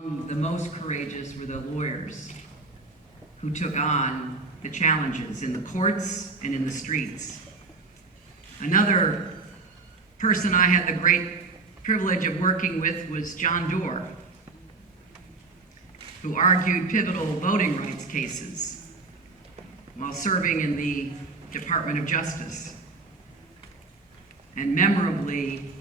The most courageous were the lawyers who took on the challenges in the courts and in the streets. Another person I had the great privilege of working with was John Doerr, who argued pivotal voting rights cases while serving in the Department of Justice, and memorably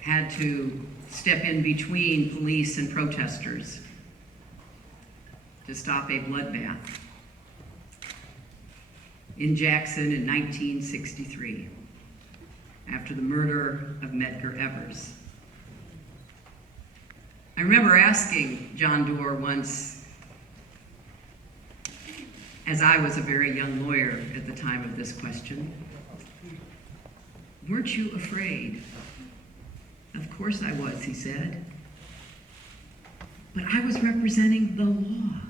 had to step in between police and protesters to stop a bloodbath in Jackson in 1963 after the murder of Medgar Evers. I remember asking John Doerr once, as I was a very young lawyer at the time of this question, "Weren't you afraid?" "Of course I was," he said. "But I was representing the law.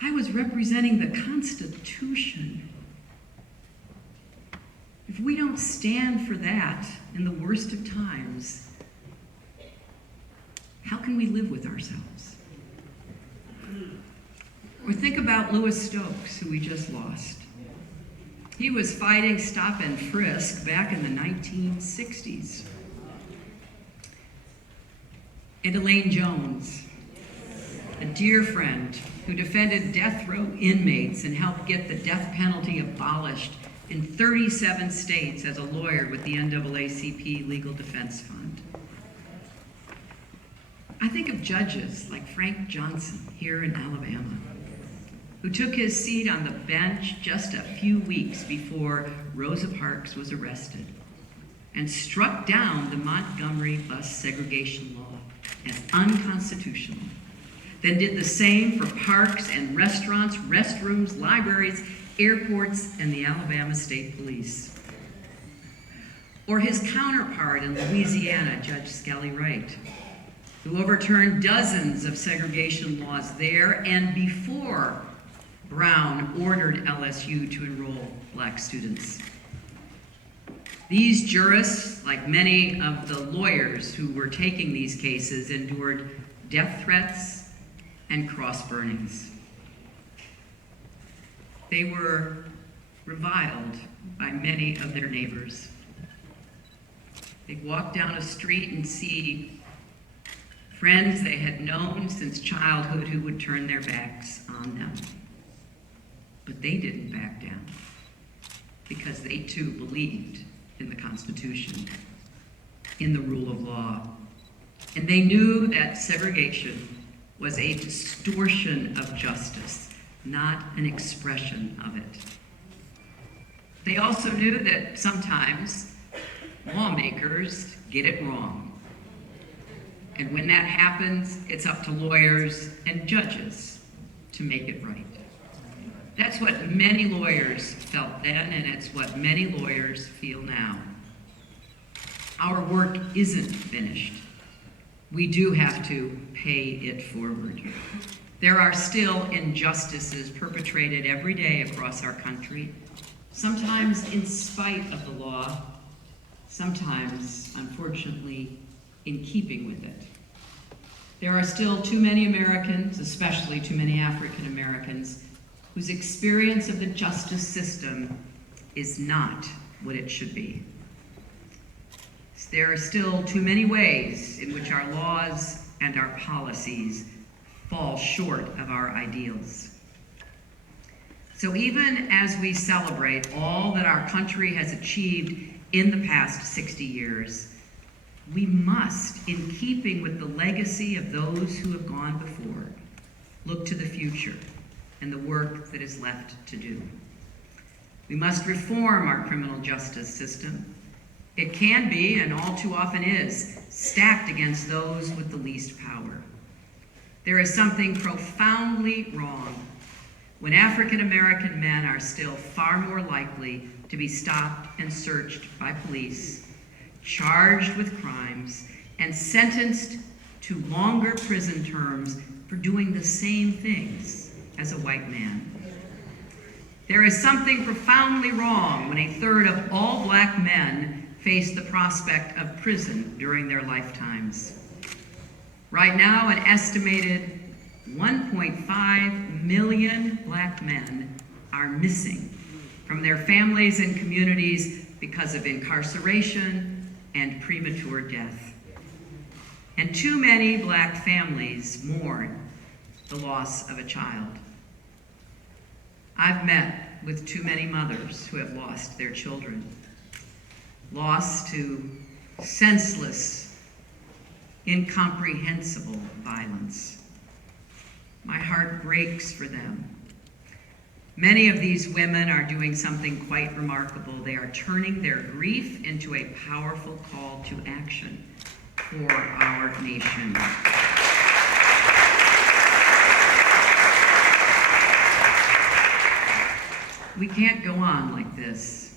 I was representing the Constitution. If we don't stand for that in the worst of times, how can we live with ourselves?" Or think about Louis Stokes, who we just lost. He was fighting stop and frisk back in the 1960s. And Elaine Jones, a dear friend who defended death row inmates and helped get the death penalty abolished in 37 states as a lawyer with the NAACP Legal Defense Fund. I think of judges like Frank Johnson here in Alabama, who took his seat on the bench just a few weeks before Rosa Parks was arrested and struck down the Montgomery bus segregation law as unconstitutional, then did the same for parks and restaurants, restrooms, libraries, airports, and the Alabama State Police. Or his counterpart in Louisiana, Judge Skelly Wright, who overturned dozens of segregation laws there and before Brown ordered LSU to enroll black students. These jurists, like many of the lawyers who were taking these cases, endured death threats and cross burnings. They were reviled by many of their neighbors. They'd walk down a street and see friends they had known since childhood who would turn their backs on them. But they didn't back down because they too believed in the Constitution, in the rule of law. And they knew that segregation was a distortion of justice, not an expression of it. They also knew that sometimes lawmakers get it wrong. And when that happens, it's up to lawyers and judges to make it right. That's what many lawyers felt then, and it's what many lawyers feel now. Our work isn't finished. We do have to pay it forward. There are still injustices perpetrated every day across our country, sometimes in spite of the law, sometimes, unfortunately, in keeping with it. There are still too many Americans, especially too many African Americans, whose experience of the justice system is not what it should be. There are still too many ways in which our laws and our policies fall short of our ideals. So even as we celebrate all that our country has achieved in the past 60 years, we must, in keeping with the legacy of those who have gone before, look to the future and the work that is left to do. We must reform our criminal justice system. It can be, and all too often is, stacked against those with the least power. There is something profoundly wrong when African American men are still far more likely to be stopped and searched by police, charged with crimes, and sentenced to longer prison terms for doing the same things as a white man. There is something profoundly wrong when a third of all black men face the prospect of prison during their lifetimes. Right now, an estimated 1.5 million Black men are missing from their families and communities because of incarceration and premature death. And too many Black families mourn the loss of a child. I've met with too many mothers who have lost their children, lost to senseless, incomprehensible violence. My heart breaks for them. Many of these women are doing something quite remarkable. They are turning their grief into a powerful call to action for our nation. We can't go on like this.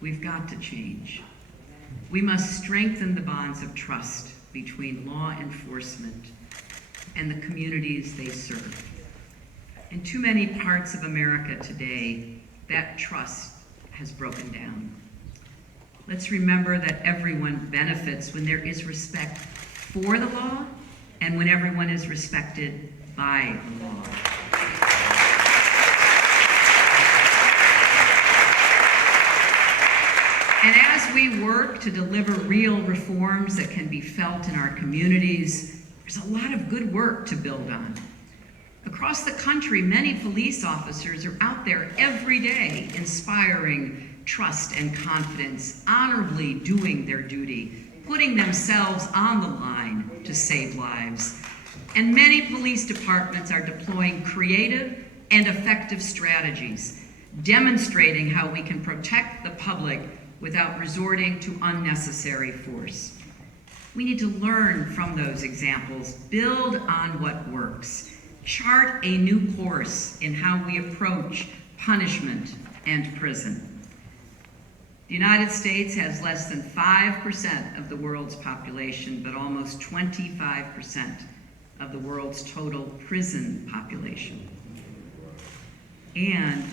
We've got to change. We must strengthen the bonds of trust between law enforcement and the communities they serve. In too many parts of America today, that trust has broken down. Let's remember that everyone benefits when there is respect for the law and when everyone is respected by the law. And as we work to deliver real reforms that can be felt in our communities, there's a lot of good work to build on. Across the country, many police officers are out there every day inspiring trust and confidence, honorably doing their duty, putting themselves on the line to save lives. And many police departments are deploying creative and effective strategies, demonstrating how we can protect the public without resorting to unnecessary force. We need to learn from those examples, build on what works, chart a new course in how we approach punishment and prison. The United States has less than 5% of the world's population, but almost 25% of the world's total prison population. And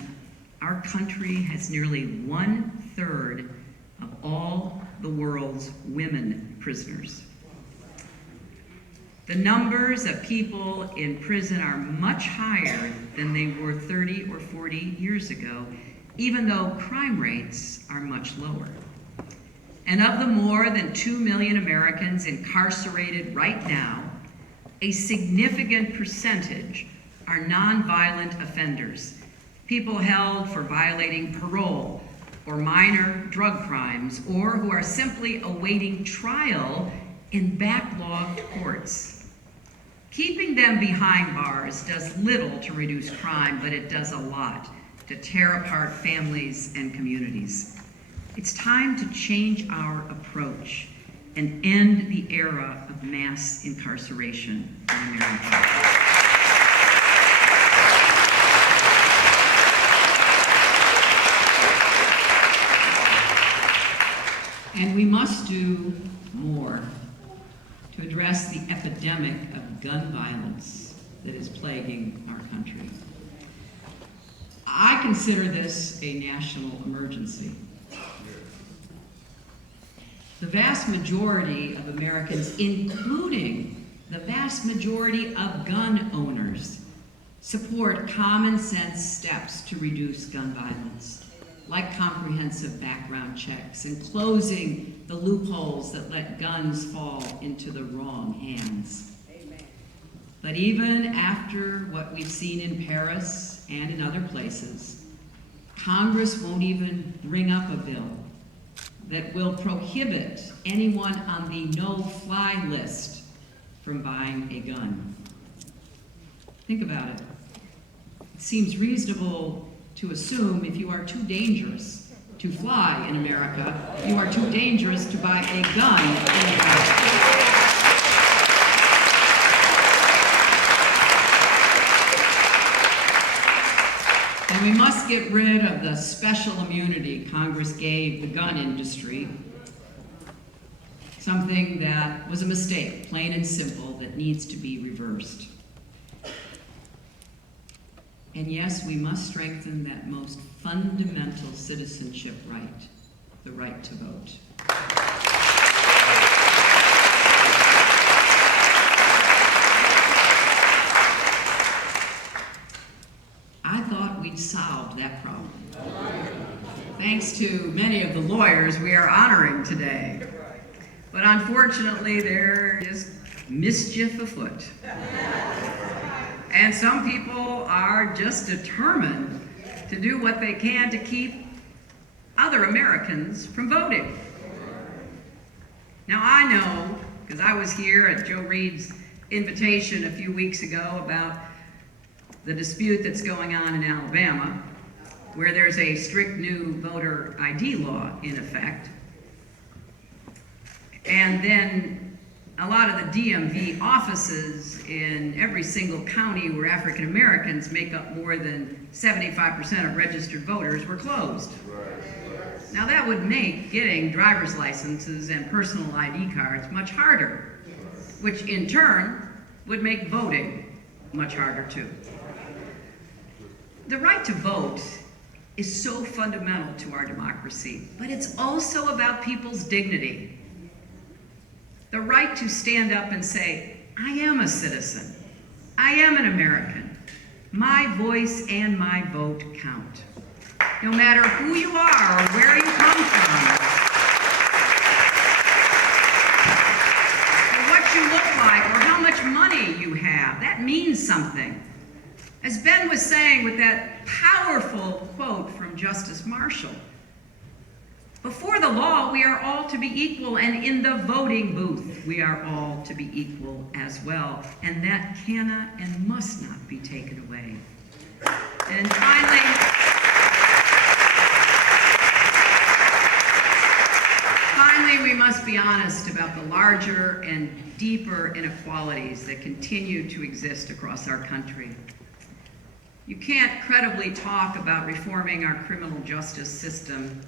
our country has nearly 1/3 of all the world's women prisoners. The numbers of people in prison are much higher than they were 30 or 40 years ago, even though crime rates are much lower. And of the more than 2 million Americans incarcerated right now, a significant percentage are nonviolent offenders, people held for violating parole or minor drug crimes, or who are simply awaiting trial in backlogged courts. Keeping them behind bars does little to reduce crime, but it does a lot to tear apart families and communities. It's time to change our approach and end the era of mass incarceration in America. And we must do more to address the epidemic of gun violence that is plaguing our country. I consider this a national emergency. The vast majority of Americans, including the vast majority of gun owners, support common sense steps to reduce gun violence, like comprehensive background checks and closing the loopholes that let guns fall into the wrong hands. Amen. But even after what we've seen in Paris and in other places, Congress won't even bring up a bill that will prohibit anyone on the no-fly list from buying a gun. Think about it. It seems reasonable to assume if you are too dangerous to fly in America, you are too dangerous to buy a gun in America. And we must get rid of the special immunity Congress gave the gun industry, something that was a mistake, plain and simple, that needs to be reversed. And yes, we must strengthen that most fundamental citizenship right, the right to vote. to many of the lawyers we are honoring today. But unfortunately, there is mischief afoot. And some people are just determined to do what they can to keep other Americans from voting. Now I know, because I was here at Joe Reed's invitation a few weeks ago about the dispute that's going on in Alabama, where there's a strict new voter ID law in effect. And then a lot of the DMV offices in every single county where African Americans make up more than 75% of registered voters were closed. Now that would make getting driver's licenses and personal ID cards much harder, which in turn would make voting much harder too. The right to vote is so fundamental to our democracy, but it's also about people's dignity. The right to stand up and say, I am a citizen, I am an American, my voice and my vote count. No matter who you are or where you come from, or what you look like, or how much money you have, that means something. As Ben was saying with that powerful quote from Justice Marshall, before the law, we are all to be equal, and in the voting booth, we are all to be equal as well. And that cannot and must not be taken away. And finally, we must be honest about the larger and deeper inequalities that continue to exist across our country. You can't credibly talk about reforming our criminal justice system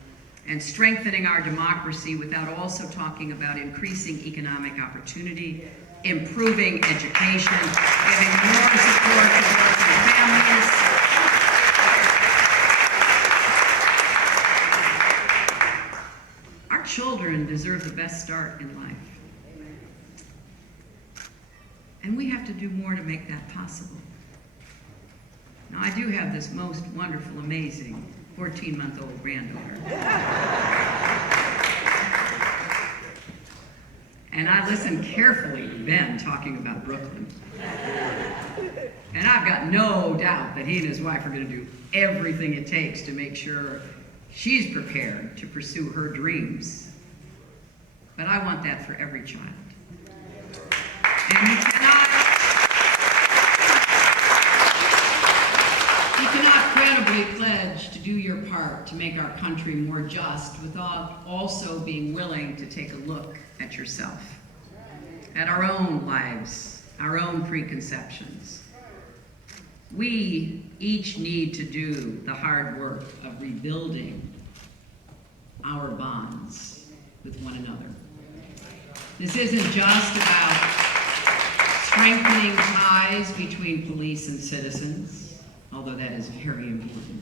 and strengthening our democracy without also talking about increasing economic opportunity, improving education, giving more support to working families. Our children deserve the best start in life. And we have to do more to make that possible. Now, I do have this most wonderful, amazing 14-month-old granddaughter. And I listened carefully to Ben talking about Brooklyn. And I've got no doubt that he and his wife are going to do everything it takes to make sure she's prepared to pursue her dreams. But I want that for every child. And you cannot credibly pledge to do your part to make our country more just without also being willing to take a look at yourself, at our own lives, our own preconceptions. We each need to do the hard work of rebuilding our bonds with one another. This isn't just about strengthening ties between police and citizens, although that is very important.